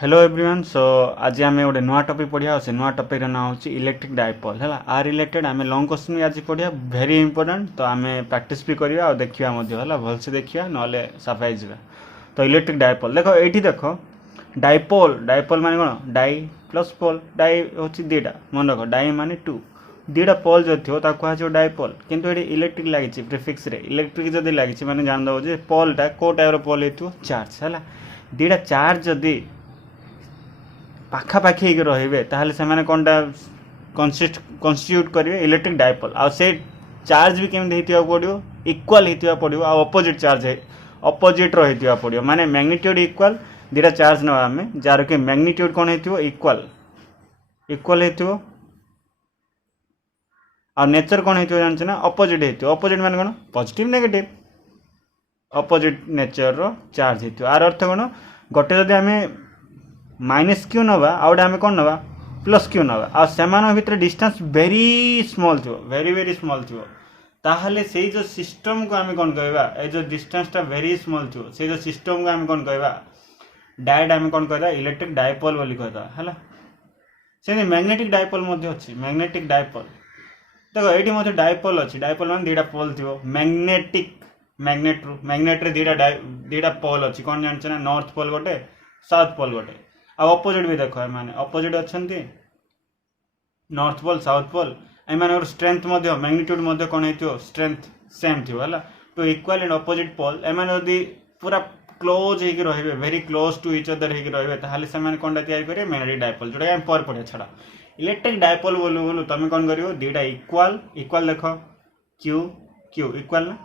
Hello everyone. सो आज आम गोटे नुआ टॉपिक पढ़िया से नुआ टॉपिक ना हूँ इलेक्ट्रिक डायपोल है आ रिलेटेड आम लॉन्ग क्वेश्चन भी आज पढ़िया वेरी इंपोर्टेंट। तो आम प्रैक्टिस भी करवा और देखा भलसे देखा ना साफाई जा। तो इलेक्ट्रिक डायपोल देख ये देख डायपोल डायपोल माने कौन डाई प्लस पोल डाई हूँ दीटा मन रख डाई माने टू दीटा पोल जो थो कह डायपोल किंतु ये इलेक्ट्रिक लगी प्रिफिक्स रे इलेक्ट्रिक जब लगी मैंने जानदे पोलटा कौ टाइप पोल हो चार्ज है दीटा चार्ज जदि पाखापाखी रे ताहले से माने कोनटा कन्स्टिट्यूट करेंगे इलेक्ट्रिक डायपोल आ से चार्ज भी केमी पड़ो इक्वाल होता पड़ो आ अपोजिट चार्ज अपोजिट रही पड़ो माने मैग्नीट्यूड इक्वाल दीटा चार्ज ना आम जार कि मैग्नीट्यूड कौन हो इक्वाल इक्वाल हो आ नेचर कौन हो जानते ना अपोजिट हो अपोजिट माने कौन पॉजिटिव नेगेटिव अपोजिट नेचर रो चार्ज हो आर अर्थ कौन गोटे जदि आम माइनस क्यू नवा आउट आम कौन नवा प्लस क्यू नवा आ सेमान भितर डिस्टेंस वेरी स्मॉल थो वेरी स्मॉल थो ताहले से जो सिस्टम को आम कौन कहवा ए जो डिस्टेंस टा वेरी स्मॉल थो से जो सिस्टम को आम कौन कहवा डायरेक्ट आम कौन कहवा इलेक्ट्रिक डायपोल बोली कहवा है से मैग्नेटिक डायपोल अच्छी मैग्नेटिक डायपोल देखो ये डायपोल अच्छी डायपोल मान दीटा पोल थो मैग्नेटिक मैग्नेट रे दीटा पोल अच्छी कौन जानते ना नॉर्थ पोल गोटे साउथ पोल गोटे आ अपोजिट भी देख माने अपोजिट अच्छा नॉर्थ पोल साउथ पोल एम स्ट्रेंथ मैग्नीट्यूड कौन हो स्ट्रेंथ सेम थी है two equal and opposite pole एम पूरा क्लोज हो रही very close to each other हो रही से कौन करेंगे मैग्नेटिक डायपोल जोटा आम पर पढ़िया छाड़ा इलेक्ट्रिक डायपोल बोलू तुम कौन कर दीटा इक्वाल इक्वाल देख क्यू क्यू इक्वाल ना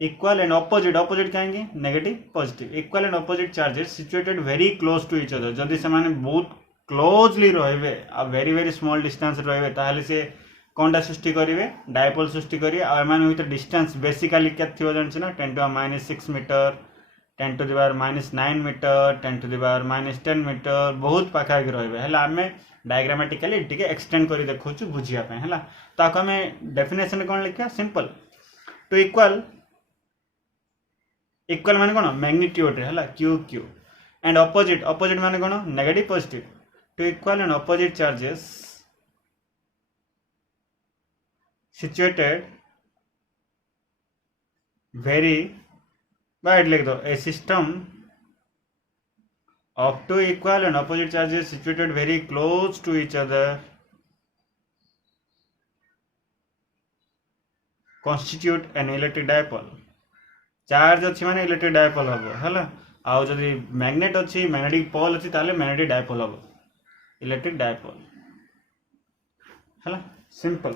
इक्वल एंड अपोजिट अपोजिट कहीं negative positive equal and opposite charges situated very close to each other जदि से बहुत क्लोजली रे आ वेरी स्मॉल डिस्टेंस रे ताहले से कौनटा सृष्टि करेंगे डायपोल सृष्टि करेंगे आम भितर डिस्टेंस बेसिकली क्या थी जानते ना 10⁻⁻⁶ मीटर 10⁻⁹ मीटर 10⁻⁻10 मीटर बहुत पाखापाखि रे आम डायग्रामेटिकली टी एक्सटेंड कर देखु बुझापी है तो आम डेफिनेशन कौन लिखा सिंपल टू इक्वल इक्वल माने कौन मैग्नीट्यूड है Q Q and opposite opposite माने कौन negative positive two equal and opposite charges situated very bite लिख दो a system of two equal and opposite charges situated very close to each other constitute an electric dipole charge अच्छी माने electric dipole हम है आउ जदि magnet अच्छी magnetic pole अच्छी ताले मैग्नेटिक डायपोल हम इलेक्ट्रिक डायपोल है सिंपल।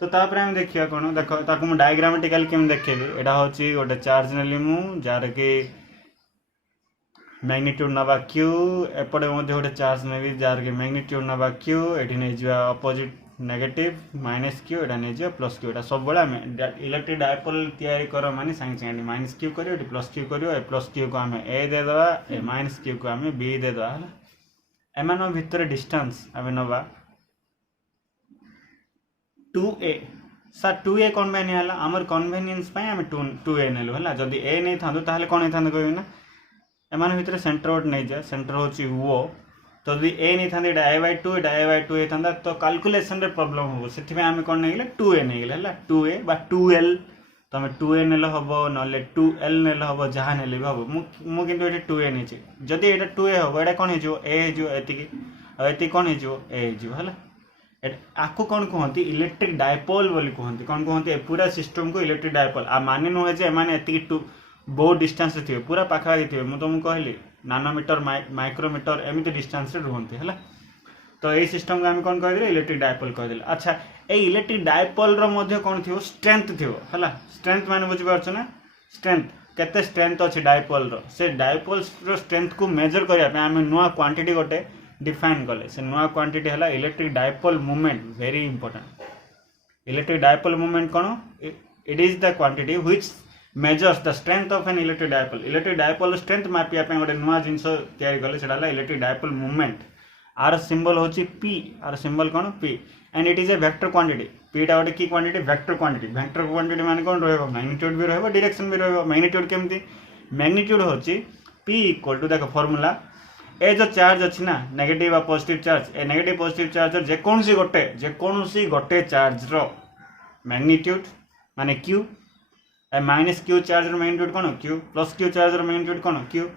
तो तापर हम देखिए कौन देख ताको डायग्रामेटिकली केम देखेबी एटा होची गोटे चार्ज नेली मु जार कि मैग्नीट्यूड नवा क्यू एपटे मध्य गोटे चार्ज नेबी जार कि मैग्नीट्यूड नवा क्यू एठी नै जिवा अपोजिट नेगेटिव माइनस क्यू एटा नहीं जाए प्लस क्यू एटा सब बड़ा इलेक्ट्रिक डायपोल तैयारी कर माने सांगे सांगे माइनस क्यू करियो एटी प्लस क्यू करियो ए प्लस क्यू को आम ए दे दवा ए माइनस क्यू को आम बी दे दवा है एमान भितर डिस्टेंस आम नवा 2a सर 2a कौन पे निहला आमर कन्वेनियंस आम 2a नेलु है जदि ए नहीं था ताहले कौन होता कहबी ना एमान भितर सेंटर गोटे नहीं जाए सेंटर होची ओ तो यदि ए नहीं था a/2 a/2 होता तो कैलकुलेशन रे प्रॉब्लम हो से आम कौन नहीं 2a नहीं है 2a बा 2l तुम 2a नेल हम ना 2l नेल हम जहाँ नेले भी हम मुझे 2a नहीं जदि ये 2a हम यहाँ कौन हो एति कौन हो है आपको कौन कहते इलेक्ट्रिक डायपोल बोली कहते कौन कहते पूरा सिस्टम को इलेक्ट्रिक डायपोल आ माने नुहे जे माने एति बहुत डिस्टेंस थे पूरा पाखापाखि थे मुझे तुमको कहली नानोमीटर माइक्रोमीटर एमती डिस्टेंस रुहती है तो यही सिस्टम को आम कौन कहीदे इलेक्ट्रिक डायपोल कहीदे। अच्छा ये इलेक्ट्रिक डायपोल कौन थी स्ट्रेंथ थी है स्ट्रेंथ मान बुझीपार ना स्ट्रेंथ केते स्ट्रेंथ अच्छी डायपोल से डायपोल स्ट्रेंथ को मेजर करने आम नुआ क्वांटिटी गोटे डिफाइन कले से नुआ क्वांटिटी है electric dipole movement very important electric dipole movement कौन it is the quantity which measures the strength of an electric dipole strength मापिया गोटे नुआ जिनस तैयारी कले से इलेक्ट्रिक डायपोल मूवमेंट आर सिंबल होची पी आर सिंबल कौन P and it is a vector quantity पीटा गोटे की क्वांटिटी वेक्टर क्वांटिटी माने कौन रहिबो मैग्नीट्यूड भी रहिबो डायरेक्शन भी रहिबो मैग्नीट्यूड केमती मैग्नीट्यूड होची पी इक्वल टू देखो फॉर्मूला ए जो चार्ज अच्छी ना नेगेटिव और पॉजिटिव चार्ज ए नेगेटिव पॉजिटिव चार्ज जेकोसी गोटे चार्ज रो मैग्नीट्यूड माने क्यू ए माइनस क्यू चार्ज रो मैग्नीट्यूड कोन क्यू प्लस क्यू चार्ज रो मैग्नीट्यूड कोन Q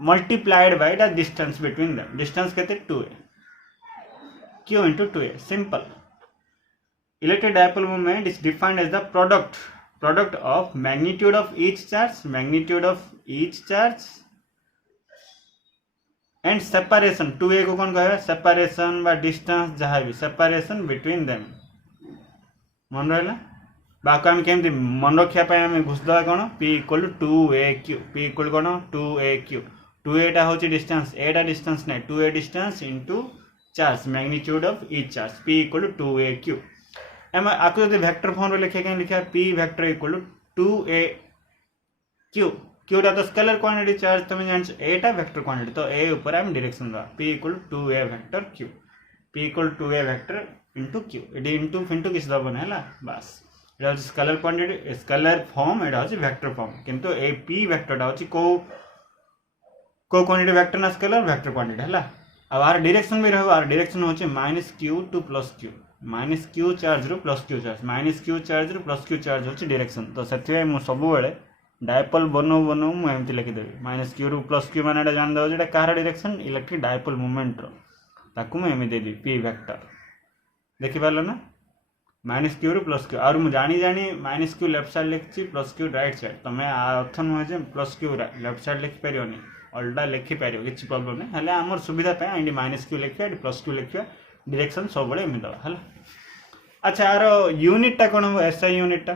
multiplied by the distance between them distance केते 2a q into 2a simple electric dipole moment is defined as the product of magnitude of each charge and separation 2a को कौन कहे separation बा distance जहाँ भी separation between them मन रहा बाकी आम केमती मन रखा आम घुषदे कौन p equal to 2aq p equal कौन 2aq 2a टा हूँ डिस्टेंस एटा डिस्टेंस नहीं 2a distance into charge magnitude of each charge p equal to 2aq एम आपको जो वेक्टर फॉर्म रे लिखे कहीं लिखा p vector equal to 2aq क्यूटा तो स्केलर क्वांटिटी चार्ज तुम जान एटा वेक्टर क्वांटिटी तो ए ऊपर हम डायरेक्शन रा p equal to 2a vector q p equal to 2a vector into q एडी इनटू किस दबन हैला बस एटा स्केलर क्वांटिटी स्केलर फॉर्म एटा होची वेक्टर फॉर्म किंतु ए p वेक्टरटा होची को क्वांटिटी वेक्टर ना स्केलर वेक्टर क्वांटिटी हैला अब आर डायरेक्शन भी रहबो आर डायरेक्शन होची -q to +q -q charge रो +q चार्ज -q चार्ज रो +q चार्ज होची डायरेक्शन तो सेति मु सब बेले डायपोल बनो मु एमती लिखिदेवी -q रू +q माने एटा जान दो जेटा कार डायरेक्शन इलेक्ट्रिक डायपोल मोमेंट रो ताकू मु एमती देली p वेक्टर देखि पारलो ना -q रू +q और मु जानी -q लेफ्ट साइड लिखछि +q राइट साइड तमे अर्थ न जे +q लेफ्ट साइड लिखि परियोनी अल्टा लिखि पारियो किछि प्रॉब्लम नै हले हमर सुविधा पे एंडी -q लिखिया एंडी +q लिखिया डायरेक्शन सब बळे एमि दबा हला अच्छा यार यूनिट टा कोन हो SI यूनिट टा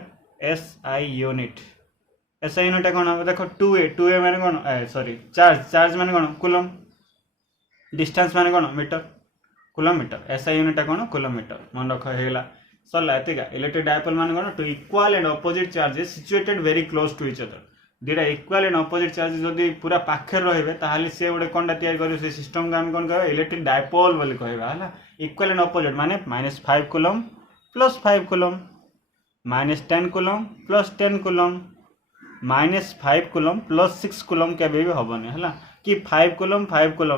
SI यूनिट टा कोन हो देखो 2a माने कोन सॉरी चार्ज माने कोन कूलम डिस्टेंस माने कोन मीटर किलोमीटर SI यूनिट टा कोन किलोमीटर मन रख हेला सरला एतिका इलेक्ट्रिक डायपोल माने कोन two equal and opposite charges situated very close to each other दुटा इक्वल एंड अपोजिट चार्जेस जदि पूरा पाखे रहिबे ताहाले से गोटे कोनटा तैयार करियो से सिस्टम का हम कोन कहबा इलेक्ट्रिक डायपोल बोली कहबा हला इक्वल एंड अपोजिट माने -5 coulomb +5 coulomb -10 coulomb +10 coulomb -5 coulomb +6 coulomb के भी हबने हला कि 5 कूलम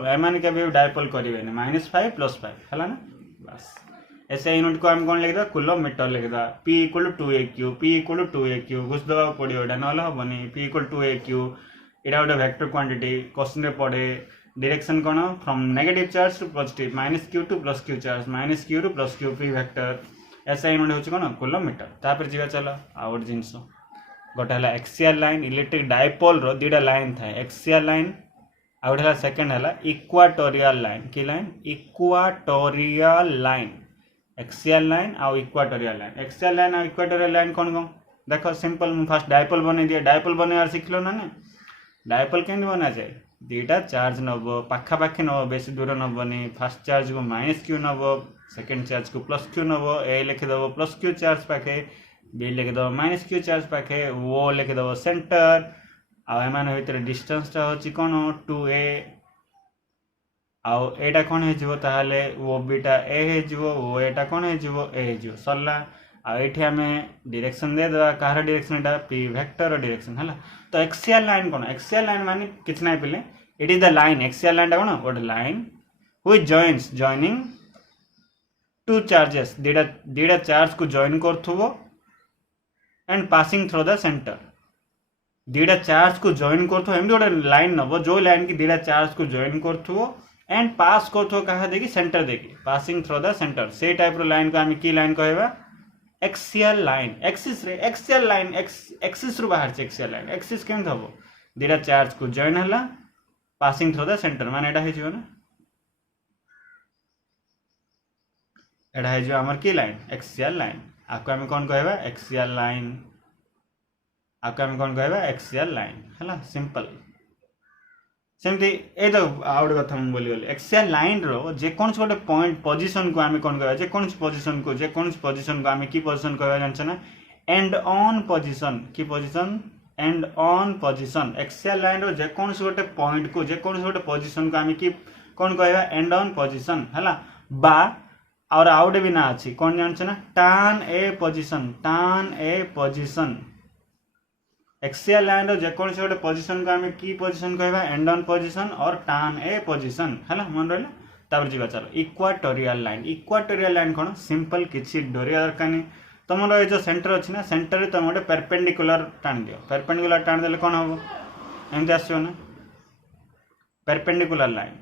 ए माने के भी डायपोल करिवे ने -5 +5 हला ना बस ऐसे यूनिट को हम कौन लिखदा किलोमीटर लिखदा p इक्वल टू 2aq घुस दबा पड़ियो एटा नले हबनी p इक्वल टू 2aq एटा गोटे वेक्टर क्वांटिटी क्वेश्चन रे पड़े डायरेक्शन कोन from negative charge to positive -q to +q charge -q to +q p vector ऐसा यूनिट होची कोन किलोमीटर तापर जीवा चलो आउट जिंस गोटे हला एक्सियल लाइन इलेक्ट्रिक डायपोल रो दीटा लाइन था एक्सियल लाइन आउट हला सेकंड हला इक्वाटोरियल लाइन की line equatorial line axial line और इक्वाटोरियल लाइन कौन कौन देखो सिंपल फर्स्ट डायपोल बने दिए डायपोल बने शिखल ना ना डायपोल केमती बना जाए दुटा चार्ज नब पाखापाखि नब बेसी दूर नबनी फर्स्ट चार्ज को -q नब सेकेंड चार्ज को +q नब ए लिखिदेव +q चार्ज पाखे बी लिखिदेव -q चार्ज पाखे ओ लिखिदेव सेंटर आम भर डिस्टेंस हूँ कौन 2a आउ एटा कौन हो ताहले ओ बीटा ए हो ओ एटा कौन हो ए सरला आ एठी हमें डायरेक्शन दे दवा कार डायरेक्शन एटा p वेक्टर डायरेक्शन हला तो एक्सियल लाइन कौन एक्सियल लाइन माने किछ नै पिले it is the line axial line कौन ओड line which joining two charges दीटा चार्ज को जॉइन करथुबो and passing through the centre दीटा चार्ज को जॉइन करथो एमडी ओड लाइन नबो जो लाइन की दीटा चार्ज को जॉइन करथुबो एंड पास करथो कहा देखि सेंटर देखि पासिंग थ्रू द सेंटर से टाइप रो लाइन को हम की लाइन कहबा एक्सियल लाइन एक्सिस रे एक्सियल लाइन एक्सिस रु बाहर से एक्सियल लाइन एक्सिस केम थबो दीटा चार्ज को जॉइन हला पासिंग थ्रू द सेंटर माने एटा हे जिवो ना एटा हे जिवो हमर की लाइन एक्सियल लाइन आको हम कोन कहबा एक्सियल लाइन आको हम कोन कहबा एक्सियल लाइन हला सिंपल सेमती ए तो आउट कथा हम बोली बोली एक्सियल लाइन रो जे कोन गोटे पॉइंट पोजीशन को हम कोन कहबा जे कोन पोजीशन को हम की पोजीशन कहबा जानछ ना एंड ऑन पोजीशन की position end on position axial line रो जे कोन गोटे पॉइंट को जे कोन गोटे पोजीशन को हम की कोन कहबा एंड ऑन पोजीशन हला बा और आउट भी ना अछि कोन जानछ ना टान ए पोजीशन एक्सियल लाइन रो जेकोसी गोटे पोजीशन को आम की पोजीशन कहबा एंड ऑन पोजीशन और टान ए पोजीशन हैला मन रहला तापर जीवा चलो इक्वाटोरियल लाइन कौन सिंपल किसी डरिया दरकार नहीं तुम ये जो सेंटर अच्छी ना सेंटर तुम गोटे परपेंडिकुलर टाण दियो परपेंडिकुलर टाण देले कौन हम एमती आसो ना परपेंडिकुलर लाइन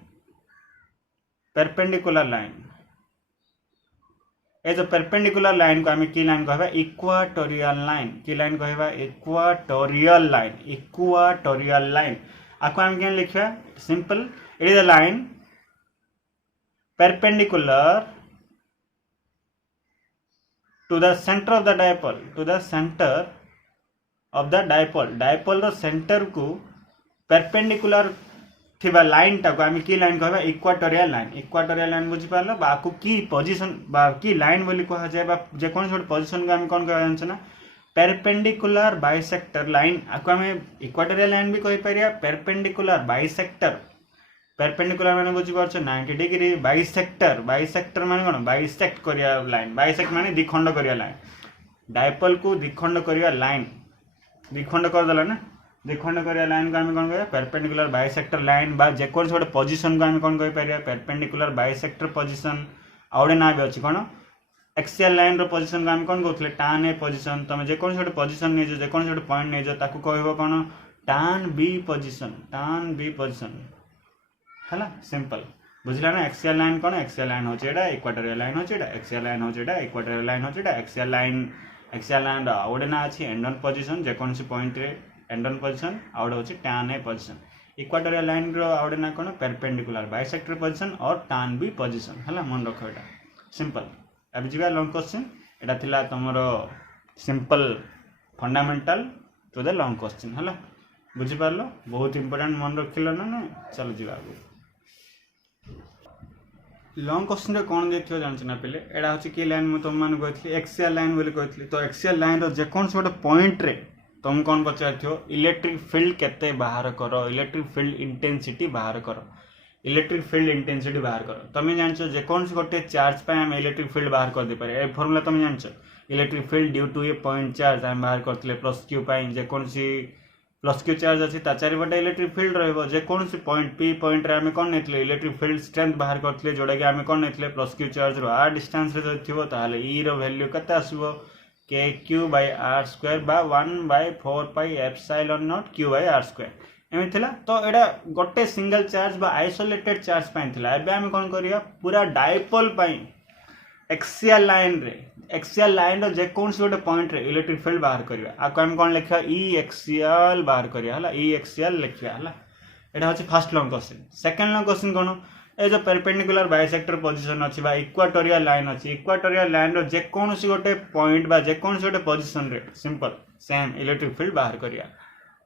ये जो परपेंडिकुलर लाइन को आम की लाइन कहबा इक्वाटोरियल लाइन की लाइन कहबा इक्वाटोरियल लाइन आपको आम क्या लिखा simple it is a line perpendicular to the center of the dipole रो सेंटर को perpendicular थिबा लाइन टा को आम की लाइन कहबा इक्वाटोरियल लाइन बुझी पारलो बाकू की पोजीशन बा की लाइन बोली कहा जाय बा जे कोन छोट पोजीशन को आम कोन कहबा जानछ ना परपेंडिकुलर बाइसेक्टर लाइन आको आम इक्वाटोरियल लाइन भी कहि परिया परपेंडिकुलर बाइसेक्टर परपेंडिकुलर माने बुझी पारछ 90 डिग्री बाइसेक्टर माने कोन बाइसेक्ट करिया लाइन बाइसेक्ट माने द्विखंड करिया लाइन डायपोल को द्विखंड करिया लाइन द्विखंड कर देला ना द्विखंड करिया लाइन को हम कोन कहबा परपेंडिकुलर बाइसेक्टर लाइन बा जे कोन छोटे पोजीशन को हम कोन कहि परिया परपेंडिकुलर बाइसेक्टर पोजीशन आउडे ना भी अछि कोन एक्सियल लाइन रो पोजीशन को हम कोन कहथले टान ए पोजीशन तमे जे कोन छोटे पोजीशन नै जे कोन छोटे पॉइंट नै ताकू कहबो कोन टान बी पोजीशन है सिंपल बुझला ना एक्सियल लाइन कौन एक्सियल लाइन होचे एटा इक्वाटोरियल लाइन होचे एटा एक्सियल लाइन होचे एटा इक्वाटोरियल लाइन होचे एटा एक्सियल लाइन आउडे ना अछि एंड ऑन पोजीशन जे कोन सी पॉइंट रे एंड ऑन पोजीशन आउडे होचे tan A position equatorial line रो आउडे ना कोन परपेंडिकुलर बाइसेक्टर पोजीशन और टैन बी पोजीशन हला मन रखो एटा सिंपल अब जीवा लॉन्ग क्वेश्चन एटा थिला तमरो simple fundamental to the long question हला बुझी पारलो बहुत इंपोर्टेंट मन रखिलो ना चलो जीवा आगु लॉन्ग क्वेश्चन रे कोन देखियो जानछ ना पहले एडा होची की लाइन में तुम मान कहथली एक्सियल लाइन बोली कहथली तो एक्सियल लाइन रो जे कोन से गोटे पॉइंट रे तुम कोन पचारथियो इलेक्ट्रिक फील्ड केते बाहर करो इलेक्ट्रिक फील्ड इंटेंसिटी बाहर करो तुम जानछ जे कोन से गोटे चार्ज पे हम इलेक्ट्रिक फील्ड बाहर कर दे पारे ए फार्मूला तुम जानछ electric field due to a point charge हम बाहर करथले प्लस क्यू पाई जे कोन सी प्लस क्यू चार्ज अच्छी चारिपटे इलेक्ट्रिक फील्ड रहिबो जे कोन सी पॉइंट पी पॉइंट रे हमें कोन नेथले इलेक्ट्रिक फील्ड स्ट्रेंथ बाहर करथले जोडा कि हमें कोन नेथले प्लस क्यू चार्ज रो आर डिस्टेंस रे थिबो ताले ई रो वैल्यू कते आसीबो k q by r square बा 1 by 4 pi epsilon not q by r square एमे थिला तो एडा गोटे सिंगल चार्ज बा आइसोलेटेड चार्ज पाइन थिला एबे हमें कोन करिया पूरा डायपोल पाइन एक्सियल लाइन रो जे कोन से गोटे पॉइंट रे इलेक्ट्रिक फील्ड बाहर करिया आ हम कोन लिखा ई एक्सियल बाहर करिया हला ई एक्सियल लिखिया हला एटा होची first long question second long question कोन ए जो परपेंडिकुलर बाइसेक्टर पोजीशन अछि बा इक्वाटोरियल लाइन अछि इक्वाटोरियल लाइन रो जे कोन से गोटे पॉइंट बा जे कोन से गोटे पोजीशन रे सिंपल सेम इलेक्ट्रिक फील्ड बाहर करिया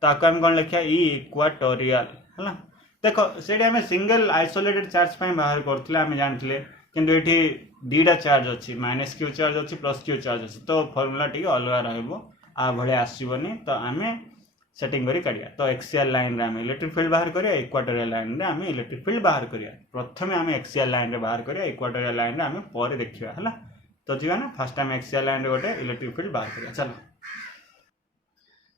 ताको हम कोन लिखिया ई इक्वाटोरियल हला देखो सेडी हमें सिंगल आइसोलेटेड चार्ज पय बाहर करथले हम जानथले किंतु एठी दीटा चार्ज अच्छी माइनस क्यू चार्ज अच्छी प्लस क्यू चार्ज अच्छी तो फॉर्मूला टी अलग रहिबो आ भले आसीबनी तो आमे सेटिंग करी काढिया तो एक्सियल लाइन रे आमे इलेक्ट्रिक फील्ड बाहर करिया इक्वाटोरियल लाइन रे आमे इलेक्ट्रिक फील्ड बाहर करिया प्रथमे आमे एक्सियल लाइन रे बाहर करिया इक्वाटोरियल लाइन रे आमे परे देखिया हला तो जीवा ना फर्स्ट टाइम एक्सियल लाइन रे गोटे इलेक्ट्रिक फील्ड बाहर करिया चलो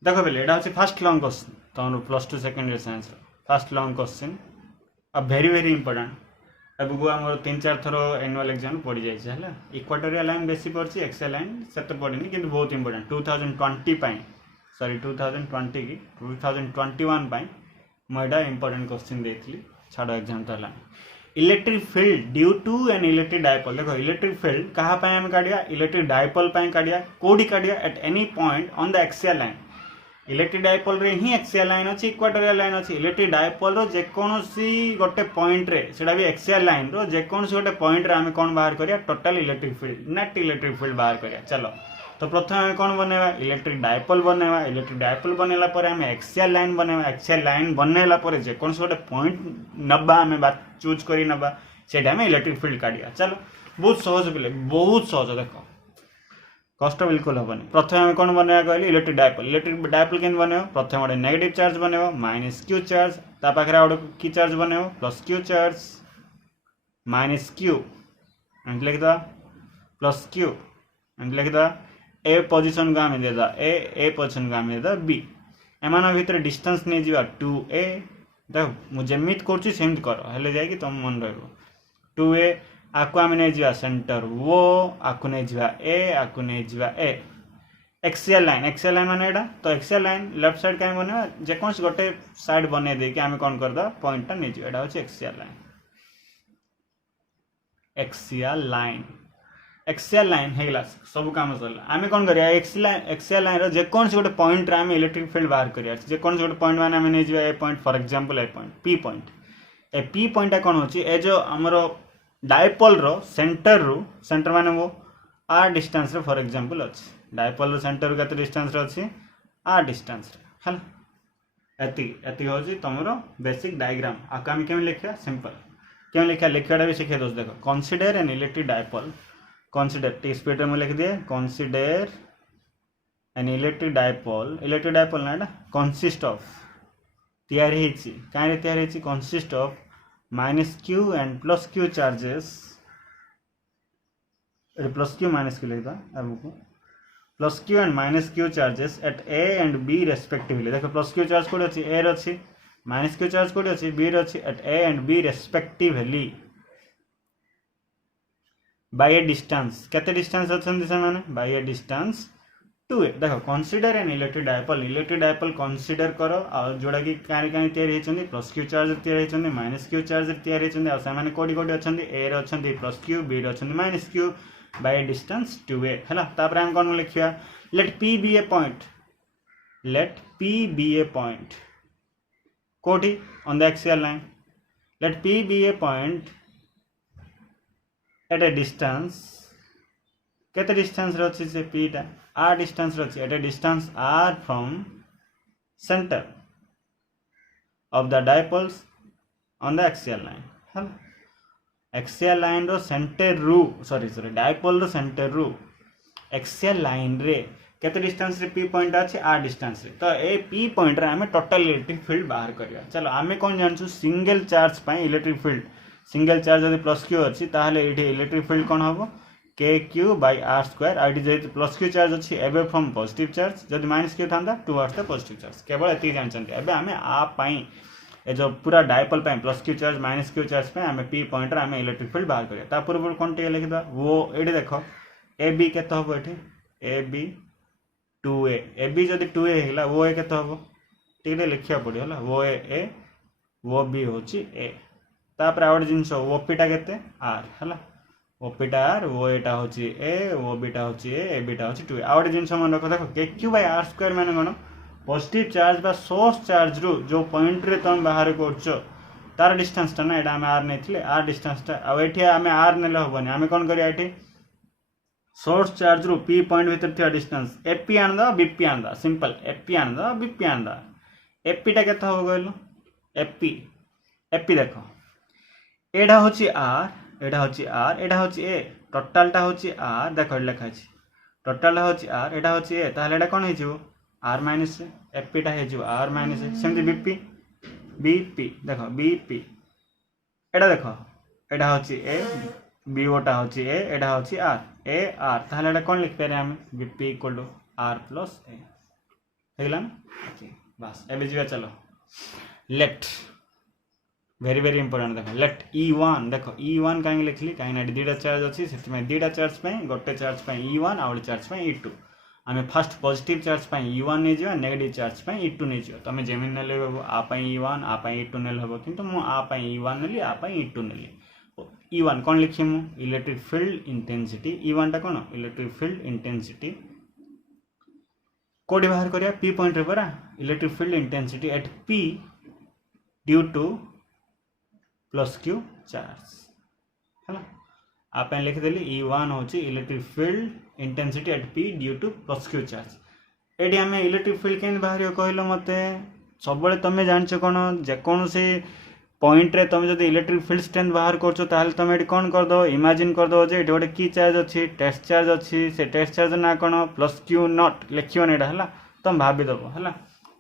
देखो बेले एडा अछि फर्स्ट लॉन्ग क्वेश्चन तो plus 2 second year science first long question अब वेरी इंपोर्टेंट अब को हमर 3-4 थरो एनुअल एग्जाम पड़ी जाय छै हला इक्वाटोरियल लाइन बेसी पड़छि एक्सियल लाइन सेते पड़िनी किंतु बहुत इंपोर्टेंट 2020 पाई सॉरी 2020 की 2021 पाई मोडा इंपोर्टेंट क्वेश्चन देखली छाड़ो एग्जाम तला electric field due to an electric dipole देखो इलेक्ट्रिक फील्ड कहा पाई हम काढिया इलेक्ट्रिक डायपोल पाई काढिया कोडी काढिया at any point on the axial line electric dipole रे ही एक्सियल लाइन अछि इक्वाटोरियल लाइन अछि इलेक्ट्रिक डायपोल रो जे कोनोसी गोटे पॉइंट रे सेडा भी एक्सियल लाइन रो जे कोनोसी गोटे पॉइंट रे हम कोन बाहर करिया total electric field net electric field बाहर करिया चलो तो प्रथम हम कोन बनेवा इलेक्ट्रिक डायपोल बनेला परे हम एक्सियल लाइन बनेवा एक्सियल लाइन बनेला परे जे कोनोसी गोटे पॉइंट नबा हम बात चूज करी नबा सेडा हम इलेक्ट्रिक फील्ड काढिया चलो बहुत सहज पिले बहुत सहज देखो कष्ट बिल्कुल हेनी प्रथम आम कौन बनवा कहली इलेक्ट्रिक डायपोल के बनव प्रथम गोटे नेगेटिव चार्ज बनव माइनस क्यू चार्ज ता पाखे गोटे की चार्ज बनव plus Q charge minus Q and लिखदा प्लस क्यू एंड लिखदा ए पोजीशन को आम देदा ए पोजीशन को आम देदा बी एमान भितर डिस्टेंस नहीं जा 2a देख मुझे जमित करूँ सेमती कर हेले जाकि तुम मन रहा 2a आकु आम नहीं जा सेंटर वो आकु नहीं जा ए आकु नहीं जा ए एक्सियल लाइन माने एटा तो एक्सियल लाइन लेफ्ट साइड कहीं बना जेकोस गोटे साइड बने दे कि आम कौन करदा पॉइंट टा नहीं जा एटा होची एक्सियल लाइन हेगला सब काम सरला आम कौन करिया एक्सियल लाइन रो जेकोस गोटे पॉइंट रे आम इलेक्ट्रिक फील्ड बाहर करिया जेकोस गोटे पॉइंट माने आम नहीं जा a point for example a point P point टा कौन होची ए जो हमरो डायपोल रो सेंटर माने वो आर डिस्टेंस रे फॉर एग्जांपल अछि डायपोल रो सेंटर रो केते डिस्टेंस रे अछि आर डिस्टेंस रे हला एति होची तमरो बेसिक डायग्राम आका हम केम लिखिया सिंपल केम लिखिया लिखियाडा भी सिखे दोस्त देखो consider an electric dipole consider T speed में लिख दिए कंसीडर एन इलेक्ट्रिक डायपोल ना एटा कंसिस्ट ऑफ तैयारी हेची काहे तैयारी हेची consist of -q and +q charges +q -q लिखदा हमको +q and -q charges at a and b respectively देखो +q चार्ज कोड अछि a रो अछि -q चार्ज कोड अछि b रो अछि at a and b respectively by a distance केते डिस्टेंस अछन से माने बाय ए डिस्टेंस 2a देखो consider an electric dipole consider करो आ जोड़ा कि कानी कानी तैयार हेचंदी +q चार्ज तैयार हेचंदी -q चार्ज तैयार हेचंदी आ से माने कोडी कोडी अछंदी a रो अछंदी +q b रो अछंदी -q बाय डिस्टेंस 2a हला तापर हम कोन लिखिया let p be a point कोठी on the axial line let p be a point at a distance केते डिस्टेंस रो अछि से p टा r डिस्टेंस रो अछि at a distance r from centre of the dipoles on the axial line हला axial line रो centre रू सॉरी डायपोल रो सेंटर रू एक्सियल लाइन रे केते डिस्टेंस रे p पॉइंट अछि r डिस्टेंस रे तो ए p पॉइंट रे हमें टोटल इलेक्ट्रिक फील्ड बाहर करिया चलो हमें कोन जानछु सिंगल चार्ज पय इलेक्ट्रिक फील्ड सिंगल चार्ज यदि +q अछि ताहले एठी इलेक्ट्रिक फील्ड कोन होबो kq/r² आईडी जेति +q चार्ज अछि एबे फ्रॉम पॉजिटिव चार्ज जदि -q थांदा टुवर्ड्स द पॉजिटिव चार्ज केवल एति जानचंती एबे हमें आ पई ए जो पूरा डायपोल पे +q चार्ज -q चार्ज पे हमें p पॉइंट रे हमें इलेक्ट्रिक फील्ड बाहर करिया ता पूर्व कोन टे लिख द वो एडी देखो ab केते होबो एठी ab 2a ab जदि 2a हेला वो a केते होबो ठीक है लिखिया पड़ियो हला वो a वो b होची a तापर आउट जिंस op टा केते r हला op टा r वो एटा होची a वो b टा होची a ab टा होची 2a आउट जिंस मन रखो देखो kq/r² माने कोन पॉजिटिव चार्ज बा सोर्स चार्ज रु जो पॉइंट रे तुम बाहर करछो तार डिस्टेंस टा ना एटा हमें r नेथिले r डिस्टेंस टा आ एठी हमें r नेले होबनी हमें कोन करिया एठी सोर्स चार्ज रु p पॉइंट भीतर थिया distance ap on the bp on the simple ap on the bp on the ap टा केता हो गइलो ap देखो एडा होची r एडा होची r एडा होची a टोटल टा होची r देखो लिखा छी टोटल होची r एडा होची a ताले एडा कोन हे जिवो r माइनस ap टा हे जिवो r माइनस सेमति bp देखो bp एडा देखो एडा होची a b ओटा होची a एडा होची r a r ताले एडा कोन लिख पेरे हम bp = r + a Hella okay बस एबे जिवा चलो लेट वेरी वेरी इंपोर्टेंट देखो लेट e1 देखो e1 काहे लिखली काहे ना दीटा चार्ज अछि सेति में दीटा चार्ज पे गोटे चार्ज पे e1 आउट चार्ज पे e2 हमें फर्स्ट पॉजिटिव चार्ज पे e1 नै जिवा नेगेटिव चार्ज पे e2 नै जिवा तमे जेमिन नेले होबो आ पे e1 आ पे e2 नेले होबो किंतु मु आ पे e1 नेली आ पे e2 नेली e1 कोन लिखि मु इलेक्ट्रिक फील्ड इंटेंसिटी e1 टा कोन इलेक्ट्रिक फील्ड इंटेंसिटी कोडी बाहर करिया p पॉइंट रे परा electric field intensity at p due to +q charge हला आप लिख देली e1 होची electric field intensity at p due to +q charge एडी हमें इलेक्ट्रिक फील्ड केन बाहरियो कहलो मते सब बेले तमे जानछो कोन जे कोन से पॉइंट रे तमे जदी इलेक्ट्रिक फील्ड स्ट्रेंथ बाहर करछो ताहले तमे एडी कोन कर दो इमेजिन कर दो जे एडी गोटे की चार्ज अछि टेस्ट चार्ज अछि से टेस्ट चार्ज ना कोन +q0 लिखियो नेडा हला तम भाबी दबो हला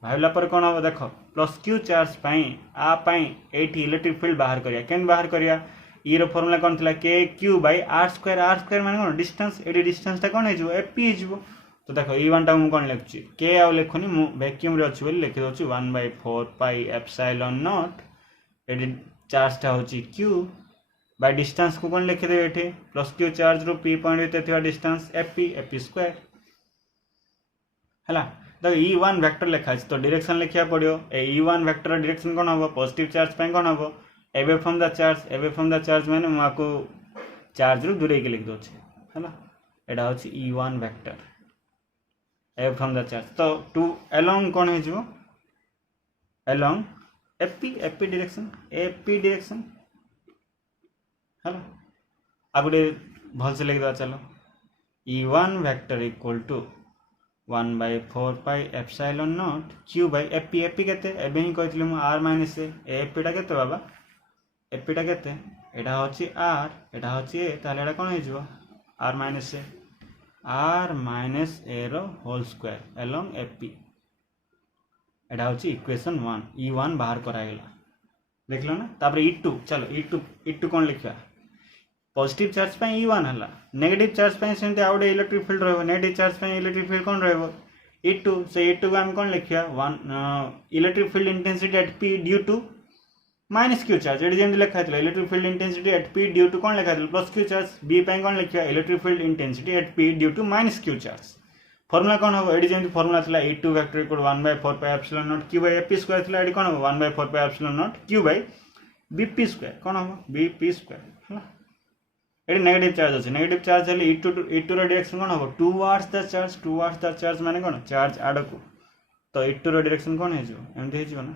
भाबला पर कोन हो देखो +q चार्ज पई आ पई एठी इलेक्ट्रिक फील्ड बाहर करिया केन बाहर करिया ई रो फार्मूला कोन थिला kq/r² माने कोन डिस्टेंस एडी डिस्टेंस ता कोन हे जो ap हिजबो तो देख E1 टाइम कौन लिखुची के आउ लिखुनी मु वैक्यूम रे अछि बोली लिखि दोछि 1/4 पाई एप्सिलॉन नॉट एडी चार्ज टा होछि q बाय डिस्टेंस को कौन लिखि देबे एठी प्लस q चार्ज रो p पॉइंट भितर थिबा डिस्टेंस fp स्क्वायर हला तो E1 वेक्टर लिखा है तो डायरेक्शन लिखिया पड़ियो ए E1 वेक्टर डायरेक्शन कोन हबो पॉजिटिव चार्ज पे कोन हबो अवे फ्रॉम द चार्ज माने माको चार्ज रो दूरे के लिख दोछि हला एडा होछि E1 vector away from the charge तो टू अलोंग कोन हे जो अलोंग fp डायरेक्शन हला आगुडे भल से लिख दो चलो E1 vector equal to 1/4 pi epsilon not q by fp केते एबे ही कहथिले मु r माइनस a fp टा केते बाबा fp टा केते एटा होची r एटा होची a ताले एटा कोन हे जिवो r माइनस a रो होल स्क्वायर अलोंग fp एटा होची इक्वेशन 1 E1 बाहर कराइला देखलो ना तापर E2 चलो E2 कोन लिखिया पॉजिटिव चार्ज पे E1 हला नेगेटिव चार्ज पे सेंते आउडे इलेक्ट्रिक फील्ड रहबो नेगेटिव चार्ज पे इलेक्ट्रिक फील्ड कोन रहबो E2 से E2 को हम कोन लिखिया 1 electric field intensity at P due to minus q charge एडी जेंति लिखा हैतला electric field intensity at P due to कोन लिखा हैतला प्लस q चार्ज B पे कोन लिखिया electric field intensity at P due to minus q charge formula कोन हो एडी जेंति फार्मूला थला E2 vector equal 1/4 pi epsilon not q by fp square थला एडी कोन हो 1/4 pi epsilon not q by bp square कोन हो bp स्क्वायर हला एडी नेगेटिव चार्ज अछि नेगेटिव चार्ज हेले E2 रो डायरेक्शन कोन हो टुवर्ड्स द चार्ज माने कोन चार्ज आडको तो E2 रो डायरेक्शन कोन हे जो एमते हे जो ना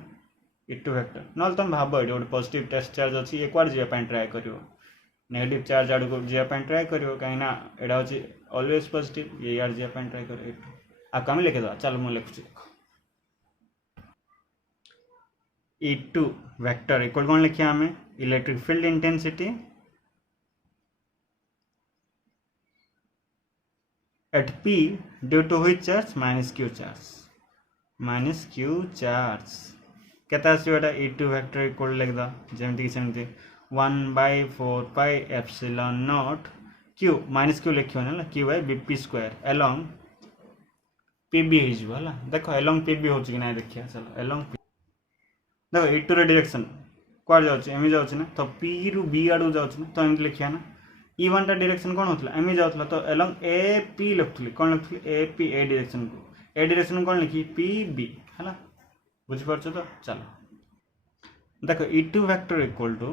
E2 वेक्टर नल तुम भाबो एडी ओड पॉजिटिव टेस्ट चार्ज अछि एक बार जे पॉइंट ट्राई करियो नेगेटिव चार्ज आडको जे पॉइंट ट्राई करियो काइना एडा अछि ऑलवेज पॉजिटिव ये यार जे पॉइंट ट्राई करियो आ कम लिखे दो चल मु लिखुची E2 वेक्टर इक्वल कोन लिखिया हमें electric field intensity at P due to which charge minus q charge केता आसीबा E2 वेक्टर इक्वल लिख द जेमति कि सेमति 1/4 pi epsilon not q minus q लिखियो ना q by bp square along pb हिज वाला देखो अलोंग pb होची कि ना देखिया चलो अलोंग देखो E2 रे डायरेक्शन क्वाड जाउची एमी जाउची ना तो p रु b आडू जाउची ना तो एमति लिखिया ना E1 टा डायरेक्शन कोन होतला एमी जाउतला तो अलोंग AP लिखथली कोन लिखथली AP ए डायरेक्शन कोन लिखी PB हला बुझ परछो तो चलो देखो E2 vector equal to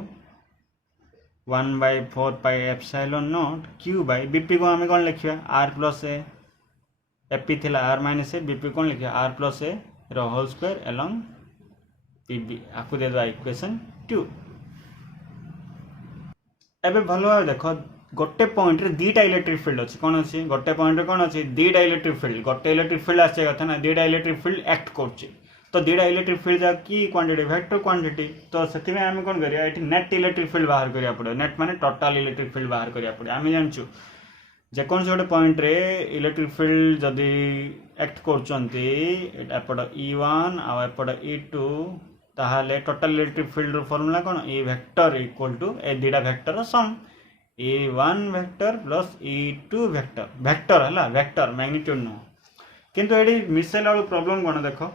1/4 pi epsilon not q by bp को हमें कोन लिखिया r प्लस a fp थिला r माइनस a bp कोन लिखिया r प्लस a रो होल स्क्वायर अलोंग pb आकु दे दो इक्वेशन 2 एबे भलो देखो गोटे पॉइंट रे दीटा इलेक्ट्रिक फील्ड अछि कोन अछि गोटे पॉइंट रे कोन अछि दीटा इलेक्ट्रिक फील्ड गोटे इलेक्ट्रिक फील्ड आछे कथा ना दीटा इलेक्ट्रिक फील्ड एक्ट करछि तो दीटा इलेक्ट्रिक फील्ड जा की क्वांटिटी वेक्टर क्वांटिटी तो सेति में हम कोन करिया एठी नेट इलेक्ट्रिक फील्ड बाहर करिया पड़े नेट माने टोटल इलेक्ट्रिक फील्ड बाहर करिया पड़े आमी जानछु जे कोन से गोटे पॉइंट रे इलेक्ट्रिक फील्ड जदी एक्ट करचंती एपड E1 आ एपड E2 ताहाले टोटल इलेक्ट्रिक फील्ड रो फार्मूला कोन E वेक्टर इक्वल टू ए दीटा वेक्टर रो sum E1 vector plus E2 vector हला वेक्टर मैग्नीट्यूड नो किंतु एडी मिसेला वाला प्रॉब्लम कोन देखो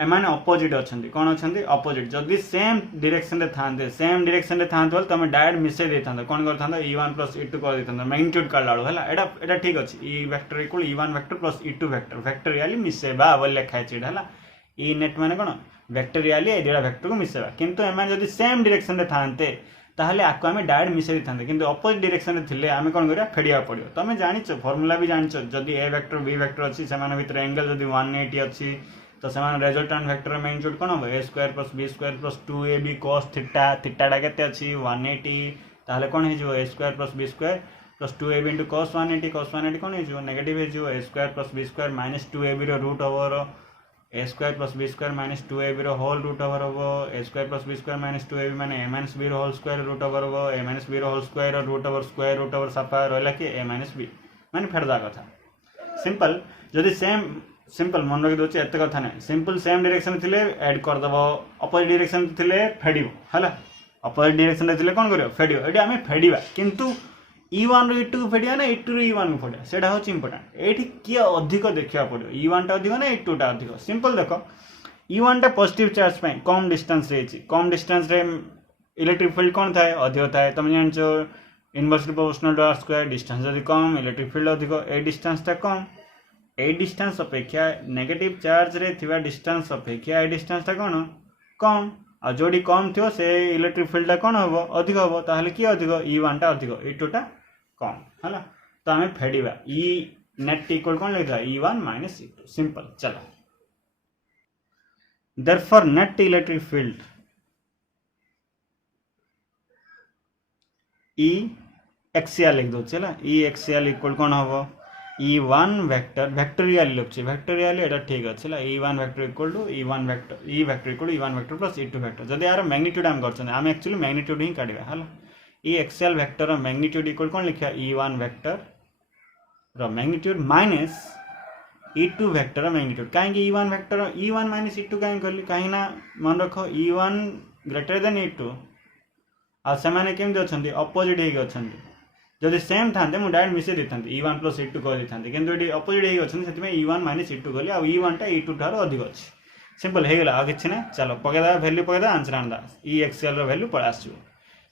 एमाने ऑपोजिट अछंती कोन अछंती ऑपोजिट जदी सेम डायरेक्शन रे थांते तमे डायरेक्ट मिसे देथांत कोन करथांत E1 प्लस E2 कर देथांत मैग्नीट्यूड काढ लाडो हला एडा ठीक अछि E vector equal E1 vector plus E2 vectorially मिसेबा बोल लिखा छै हला E नेट माने कोन वेक्टोरियली ए दिडा वेक्टर को मिसेबा किंतु एमाने जदी सेम डायरेक्शन रे थांते ताहले आको आमे डायरेक्ट मिसे देथांते किंतु ऑपोजिट डायरेक्शन रे थिले आमे कोन करिया फेडिया पड़ियो तमे जानिचो फार्मूला भी जानिचो जदी ए वेक्टर बी वेक्टर अछि समान भितर एंगल जदी 180 अछि तो समान रिजल्टेंट वेक्टर मैग्नीट्यूड कोन हो a square plus b square plus 2ab cos theta theta केते अछि 180 ताहले कोन हे जो a square plus b square plus 2ab * cos 180 कोन हे जो नेगेटिव हे जो a square plus b square minus 2ab रो root over a square plus b square minus 2ab रो होल रूट ओवर हो a square plus b square minus 2ab माने a minus b रो होल स्क्वायर रूट ओवर हो a minus b रो whole square root over square root over सफा रहला कि a minus b माने फेडदा कथा सिंपल जदी सिंपल मन रखि दोचे एते कथा नै सिंपल सेम डायरेक्शन थिले ऐड कर दबो अपोजिट डायरेक्शन थिले फेडिबो हला अपोजिट डायरेक्शन थिले कोन करियो फेडियो एडी हमें फेडिबा किंतु E1 ରୁ E2 को फेडिया ना E2 ରୁ E1 को फेडिया सेटा होची इंपोर्टेंट एठी किए अधिक देखिया पड़ो E1 टा अधिक ना E2 टा अधिक सिंपल देखो E1 टा पॉजिटिव चार्ज पे कम डिस्टेंस रे छी कम डिस्टेंस रे इलेक्ट्रिक फील्ड कोन थाए अधिक थाए तुम जानछो inversely proportional to r square distance यदि कम इलेक्ट्रिक फील्ड अधिक ए डिस्टेंस टा कम ए डिस्टेंस अपेक्षा नेगेटिव चार्ज रे थिबा डिस्टेंस अपेक्षा ए डिस्टेंस टा कोन कम आ जोडी कम थियो से इलेक्ट्रिक फील्ड टा कोन होबो अधिक होबो ताहले की अधिक E1 टा अधिक E2 टा कम हला तो हमें फेडिबा E नेट इक्वल कोन लिखा E1 - E2 सिंपल चलो therefore net electric field E axial लिख दो चला E axial इक्वल कोन होबो E1 वेक्टर वेक्टोरियल लिखछि वेक्टोरियल एटा ठीक अछि ला E1 vector equal to E1 vector E vector equal to E1 vector plus E2 vector जदि यार मैग्नीट्यूड हम करछन हम एक्चुअली मैग्नीट्यूड ही काढबा हला E axial vector magnitude equal कोन लिखिया E1 वेक्टर रो magnitude minus E2 vector magnitude काहे कि E1 वेक्टर E1 - E2 काहे करली काहे ना मन रखो E1 ग्रेटर देन E2 आ सेमाने केमदि अछंती अपोजिट हेगे अछंती जदि सेम थांते मु डायरेक्ट मिसे देथांती E1 + E2 कर देथांती किंतु एडी अपोजिट हेगे अछंती सेति में E1 - E2 करली आ E1 टा E2 ठारो अधिक अछि सिंपल हे गेला आ किछ ना चलो पकेदा वैल्यू पकेदा आंसर आंदा E axial रो वैल्यू पळा आसु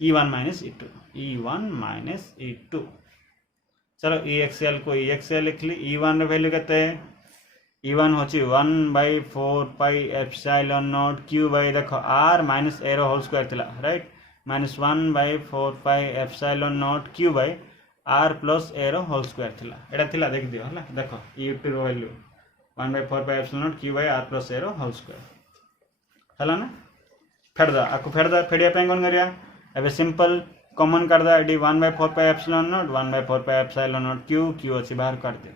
E1 - E2 E1 - E2 चलो E axial को E axial लिखली E1 रो वैल्यू केते E1 होची 1/4 pi epsilon not q by देखो r माइनस a रो होल स्क्वायर थिला right -1/4 pi epsilon not q by r plus a रो होल स्क्वायर थिला एटा थिला देख दियो हला देखो E2 रो value 1/4 pi epsilon not q by r plus a रो होल स्क्वायर हला ना फेडदा आको फेडदा फेडिया पे कोन करिया एबे सिंपल कॉमन करदा एडी 1/4 pi epsilon nought 1/4 pi epsilon not q अछि बाहर काट दे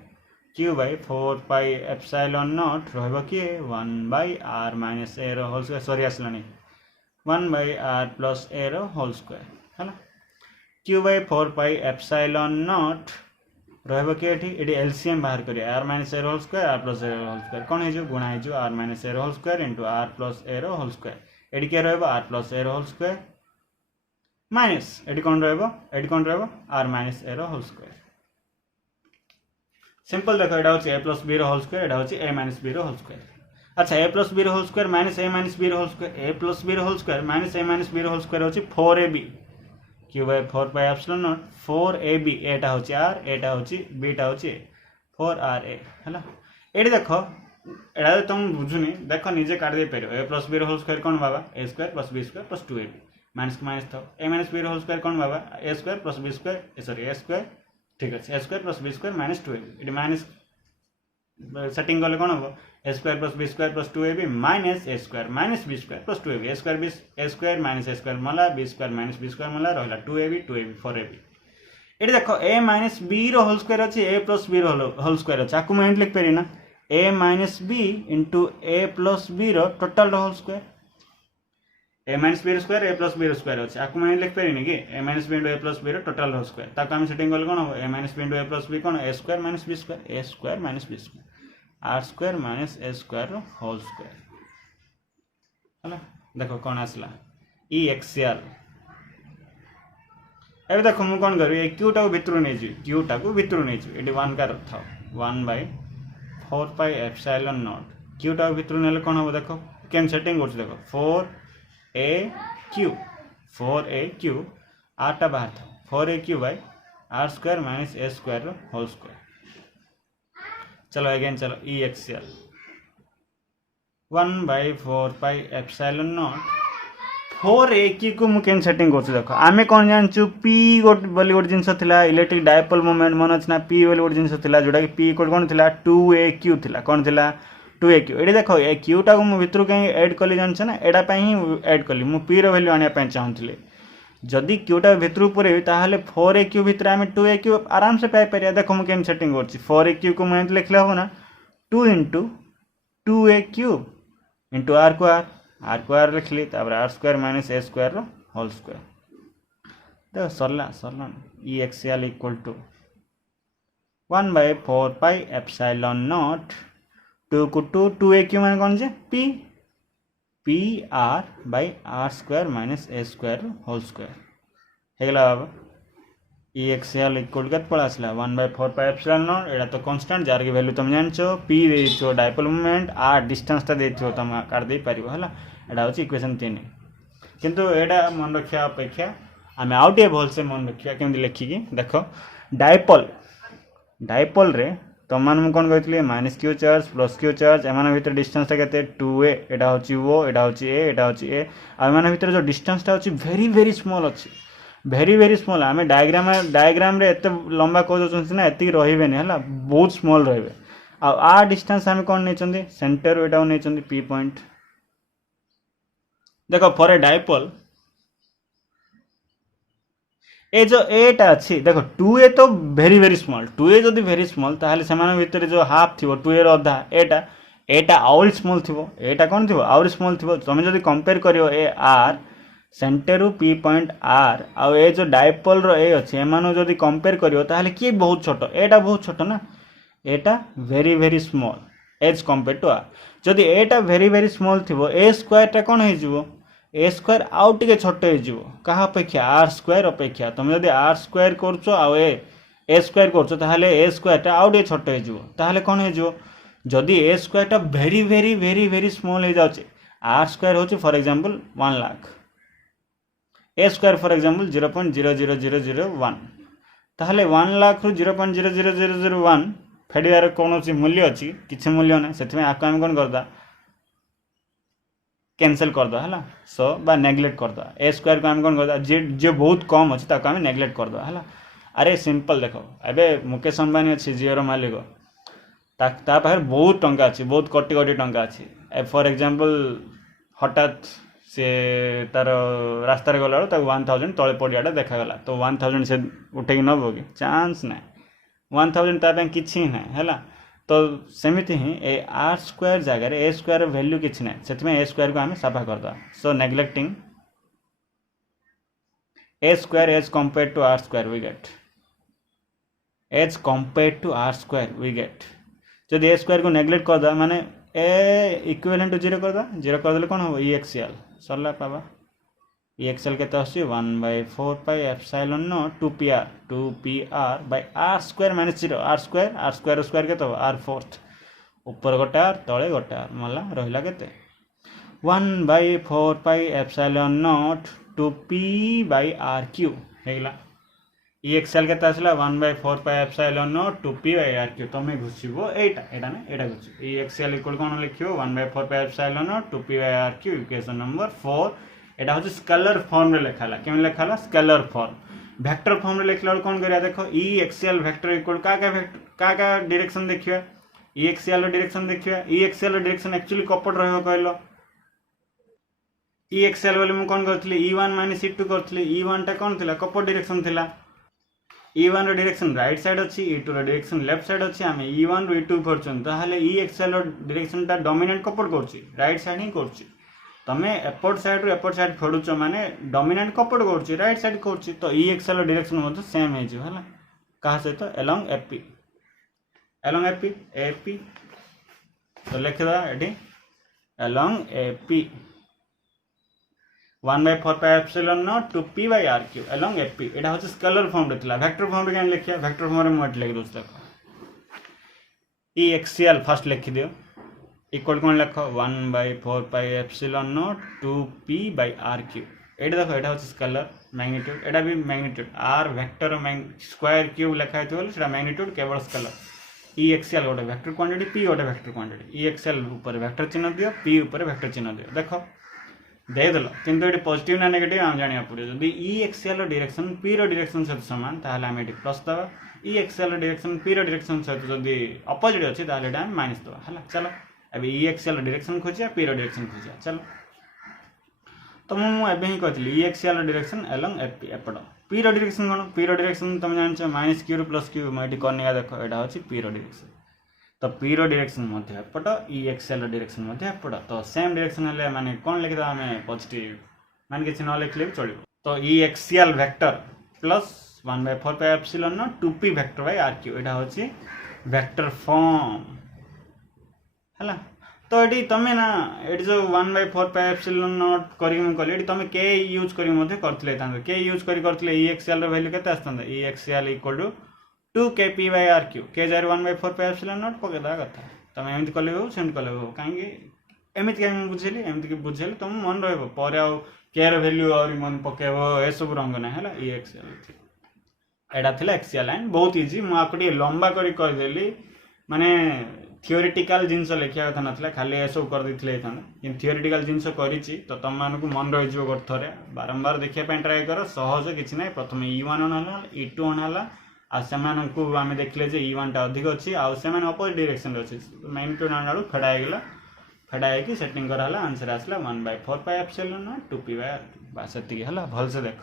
q by 4 pi epsilon naught रहबो कि 1 by r minus a रो होल स्क्वायर सॉरी असलानी 1 by r plus a रो होल स्क्वायर हला q by 4 pi epsilon naught रहबो कि एठी एलसीएम बाहर करिया r minus a रो whole square r plus a रो होल स्क्वायर कोन हे जो गुणा हे जो r minus a रो whole square into r plus a रो होल स्क्वायर एडी के रहबो r plus a रो होल स्क्वायर माइनस एडी कोन रहबो r minus a रो होल स्क्वायर सिंपल देखो एटा होची a plus b रो होल स्क्वायर एटा होची a minus b रो होल स्क्वायर अच्छा a plus b रो whole square minus a minus b रो whole square a plus b रो whole square minus a minus b रो होल स्क्वायर होची 4ab q by 4 pi epsilon naught 4ab एटा होची r एटा होची b टा होची 4ra हला एडी देखो एटा तुम बुझुनी देखो निजे काट दे पेरो a plus b रो होल स्क्वायर कोन बाबा a square plus b square plus 2ab minus के माइनस तो a minus b रो होल स्क्वायर कोन बाबा a square plus b square sorry a square ठीक है a square plus b square minus 2ab इट माइनस सेटिंग गले कोन हो a square plus b square plus 2ab minus a square minus b square plus 2ab a square minus a square मला b square minus b square मला रहला 2ab 4ab एटी देखो a minus b रो होल स्क्वायर अछि a plus b रो whole square अछि आकु मैं लिख पेरी ना a minus b into a plus b रो टोटल रो whole square a minus b रो स्क्वायर a plus b रो स्क्वायर अछि आकु मैं लिख पेरी नि कि a minus b into a plus b रो टोटल रो स्क्वायर ताको हम सेटिंग गले कोन हो a minus b into a plus b कोन a square minus b square r square minus a square रो होल स्क्वायर हला देखो कोन आसला E axial एबे देखो मु कोन करू ए q टा को भितरु नै जी q टा को भितरु नै जी एडी 1 का रखा 1/4 pi epsilon naught q टा को भितरु नेले कोन हो देखो केन सेटिंग करछ देखो 4aq r टा बाहर था 4aq by r square minus a square रो होल स्क्वायर चलो अगेन चलो E axial 1/4 pi epsilon naught 4aq को मु केन सेटिंग करछ देखो आमे कोन जानचु p बोली गोट जिंस थिला इलेक्ट्रिक डायपोल मोमेंट मन अछि ना p बोली गोट जिंस थिला जोडा कि p कोन थिला 2aq थिला कोन थिला 2aq एडी देखो ए q टा को मु भितरु कहीं ऐड कली जानछ ना एडा पई ही ऐड कली मु p रो वैल्यू आनिया पई चाहूथिले जदि q टा भितरु पुरे ताहाले 4aq भितर आमे 2aq आराम से पाई परिया देखो मु केन सेटिंग करछि 4aq को मैं लिखले हो ना 2 into 2aq into r को r लिखली तापर r square minus a square रो होल स्क्वायर तो सरला E axial equal to 1/4 pi epsilon naught 2 को 2aq माने कोन जे p r by r square minus a square whole square हेगला बाबा इ एक्सएल इक्वल के पड़ा आसला 1/4πε0 एटा तो कांस्टेंट जार की वैल्यू तुम जानछो p देइछो डायपोल मोमेंट r डिस्टेंस ता देइछो तुम काट दे पारिबो हला एटा होची इक्वेशन 3 किंतु एटा मन रखिया अपेक्षा आमे आउटे भल से मन रखिया केमि लिखि की देखो डायपोल रे तुम मान कोन कहतले minus Q charge plus Q charge एमान भीतर डिस्टेंस ता केते 2a एटा होची o एटा होची a एटा होची a एमान भीतर जो डिस्टेंस ता होची वेरी वेरी स्मॉल अछि वेरी स्मॉल आम डायग्राम रे एत लंबा कह ना एति रही बहुत स्मॉल रही आ डिस्टेंस आम कौन नहीं सेंटर एटा नहीं पी पॉइंट देखो फॉर ए डायपोल ए जो एटा अच्छी देखो 2a तो वेरी स्मॉल 2a जदि वेरी स्मॉल ताहले सेमान भितर जो हाफ थी 2a अधा एटा एटा आउल स्मॉल थी एटा कौन थी आउल स्मॉल थी तुम जब कंपेयर करियो a R centre P point R आउ ए जो डायपोल रो ए अच्छे एमानु जदि कंपेयर करियो ताहले की बहुत छोट एटा बहुत छोट ना एटा very small as compare to R जदि एटा वेरी स्मॉल थिबो ए स्क्वायर टा कोन हे जिवो ए स्क्वायर आउ टिके छोट हे जिवो कहा अपेक्षा आर स्क्वायर अपेक्षा तुम जदि आर स्क्वायर करछो आउ ए स्क्वायर करछो ताहले ए स्क्वायर टा आउ टिके छोट हे जिवो ताहले कोन हे जिवो जदि ए स्क्वायर टा वेरी स्मॉल हे जाउचे आर स्क्वायर होची for example 1 lakh A square for example 0.00001 ताहले 1 लाख रु 0.00001 फेडियार कौन मूल्य अच्छी किसी मूल्य ना से आपको आम कौन करदा कैंसिल करदा है सो बा नेग्लेक्ट करदा ए स्क्वायर को आम कौन करदा जे बहुत कम अच्छी ताको आम नेग्लेक्ट करदा है अरे सिंपल देखो एबे मुकेश अंबानी अच्छी जिओ मालिक ता पाखे बहुत टंका अच्छी बहुत कोटी कोटी टंका अच्छी फॉर एग्जांपल हठात से तार रास्तार गला 1000 तले पड़ियाटा देखागला तो 1000 से उठे नब कि चांस ना 1000 ताप किसी ना है तो सेमती ही ए आर स्क्वायर जगह ए स्क्वायर वैल्यू किसी ना से ए स्क्वायर को आम साफा करदा so neglecting a square as compare to r square we get as compare to r square we get जब ए स्क्वायर को नेग्लेक्ट करदा माने ए इक्विवेलेंट टू 0 करदे कौन हम इ एक्सएल सरला पावा इ एक्सएल के 1/4πε0 2pr by R square minus 0 R square के आर फोर्थ ऊपर गोटे आर तले गोटे आर मला रहिला केते 1/4πε0 2p/r³ हेगला इ एक्सएल के आसला 1/4πε0 2p/r³ तमे घुसिबो एटा ना एटा घुसिबो इ एक्सएल इक्वल कोन लिखियो 1/4πε0 2p/r³ इक्वेशन नंबर 4 एटा होची स्केलर फॉर्म रे लिखाला केम लिखाला स्केलर फॉर्म वेक्टर फॉर्म रे लिखला कोन करिया देखो इ एक्सएल वेक्टर इक्वल का डायरेक्शन देखियो इ एक्सएल रो डायरेक्शन देखियो इ एक्सएल रो डायरेक्शन एक्चुअली कपट रहबो कहलो इ एक्सएल वाले मु कोन करथली e1 e2 करथली e1 टा कोन थिला कपट डायरेक्शन थिला e1 रो डायरेक्शन राइट साइड अच्छी e2 रो डायरेक्शन लेफ्ट साइड अच्छी आम e1 रो e2 करछन ताहले इ एक्सएल रो डायरेक्शन टा डोमिनेट कपट करछि राइट साइड ही करछि तमे एपट साइड रो एपट साइड फेडुचो माने डोमिनेट कपट करछि राइट साइड करछि तो इ एक्सएल रो डायरेक्शन मते सेम हे जो हला कहा सहित अलोंग एपी तो लिखदा एठी along AP 1/4πε0 2p/r³ along fp एटा होचे स्केलर फॉर्म रे थिला वेक्टर फॉर्म रे केन लिखिया वेक्टर फॉर्म रे मोट लिख दोस्त इ एक्सएल फर्स्ट लिख दियो इक्वल कोन लिखो 1/4πε0 2p/r³ एटा देखो एटा होचे स्केलर मैग्नीट्यूड एटा भी magnitude r vector square cube लिखा हेतु सेटा मैग्नीट्यूड केवल स्केलर इ एक्सएल गोटे वेक्टर क्वांटिटी p गोटे वेक्टर क्वांटिटी इ एक्सएल ऊपर वेक्टर चिन्ह दियो p ऊपर वेक्टर चिन्ह दियो देखो देदेल किंतु ये पॉजिटिव ना नेगेटिव आम जाना पड़े जब इ एक्सएल डायरेक्शन p रो डायरेक्शन सहित सामान ताहले आम ये प्लस दबा इ एक्सएल डायरेक्शन p रो डायरेक्शन सहित जदि अपोजिट अच्छी ताहले आम माइनस दबा है चलो अब इ एक्सएल डायरेक्शन खोजिया p रो डायरेक्शन खोजिया चलो तो मुझे ही कहती इ XL direction along fp एपट p रो डायरेक्शन कौन p रो डायरेक्शन तुम जान -q प्लस q मुझे करने देखो यहाँ हूँ p रो डायरेक्शन तो p रो डायरेक्शन मध्य एपट इ एक्सएल डायरेक्शन मध्य एपट तो सेम डायरेक्शन हेले माने कोन लिखदा हमें पॉजिटिव मान किछि न लिखले भी चलिबो तो E axial vector plus 1/4πε0 2p vector by r³ एटा होछि वेक्टर फॉर्म हला तो ये तुम्हें ना ये जो 1/4πε0 करी कली तुम के यूज कर के यूज करते EXL वैल्यू के EXL इक्वल टू 2kp/r³ के जार 1/4πε0 पकईदा कथा तुम एमती कले हो सेमती कले हो कहीं एमती कहीं बुझेली एमती बुझेली तुम मन रहा के वैल्यू और मन पकेब ए सब रंग ना है EXL एटा थिला एक्सियल लाइन बहुत इजी मुझे लंबा करी करदेली माने थियोरिटिकल जिनस लिखा कथा ना खाली ए सब कर देथिले कि थियोरिटिकल जिनस करिछि तो तुम मानक मन रही गोटे बारंबार देखिए ट्राए कर सहज किसी ना प्रथम E1 अणाला E2 अणाला आम देखले E1 टा अधिक अच्छी आने अपोजिट डायरेक्शन अच्छी मैग्नीट्यूड आना फेड़ा फेड़ा सेटिंग कराला आंसर आसला 1/4πε0 2p/r बास भल से देख।